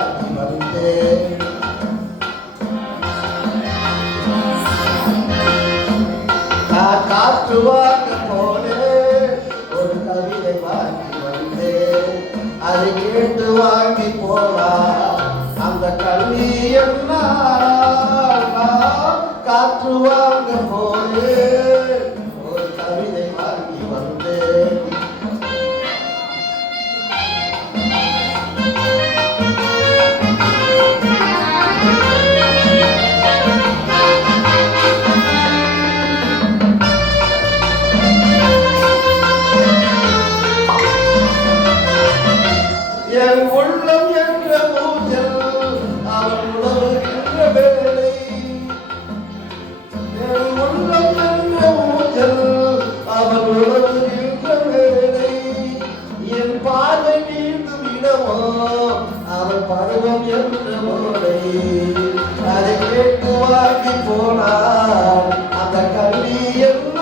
வாங்கி வந்தேன். நான் காற்று வாங்க போனேன், ஒரு கவிதை வாங்கி வந்தேன். அதை கேட்டு வாங்கி போனா அந்த கல்வி என்ன? காற்று வாங்க போனேன், ஒரு கவிதை வாங்கி வந்தேன். என் உள்ளம் என்ற ஊஞ்சல் அவன் உணவுகின்ற வேலை. என் உள்ளம் என்ற ஊஞ்சல் அவன் உணவுகின்ற வேலை. என் பார்வை நீண்டும் இடமோ அவன் பருவம் என்ற மோலை. அதை கேட்டு வாங்கி போனார் அந்த கல்வி என்ன?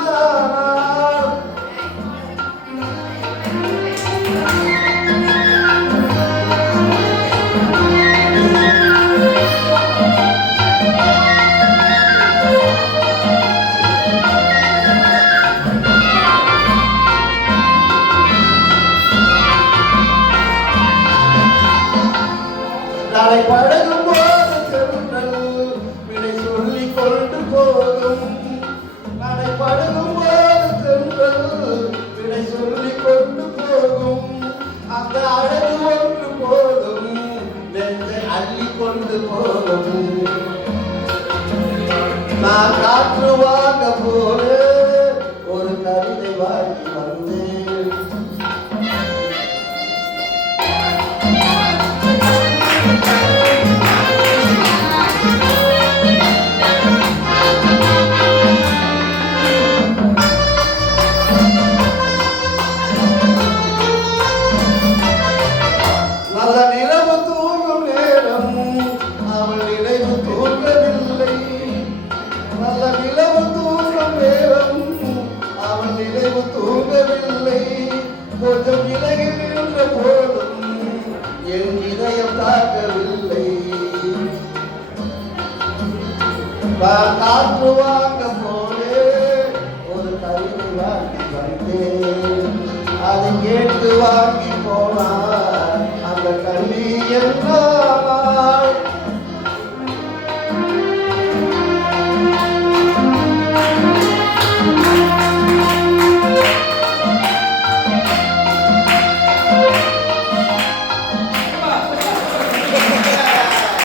நாளை பழகும் போது சென்றல் விடை சொல்லிக் கொண்டு போகும். நாளை பழகும் போது சென்றல் விடை சொல்லிக் கொண்டு போகும். அந்த அழகு ஒன்று போதும், நெஞ்சை அள்ளி கொண்டு போகும். நான் காற்று வாங்க போனேன், ஒரு கவிதை வாங்கி வந்தேன். நல்ல நிலவு தூங்கும் நேரம் அவள் நினைவு தூங்கவில்லை. நல்ல நிலவு தூங்கும் நேரம் அவள் நினைவு தூங்கவில்லை. கொஞ்சம் விலகி நின்ற போதும் என் இதயம் தாக்கவில்லை. காற்று வாங்க போனேன், ஒரு கவிதை வாங்கி வந்தேன்.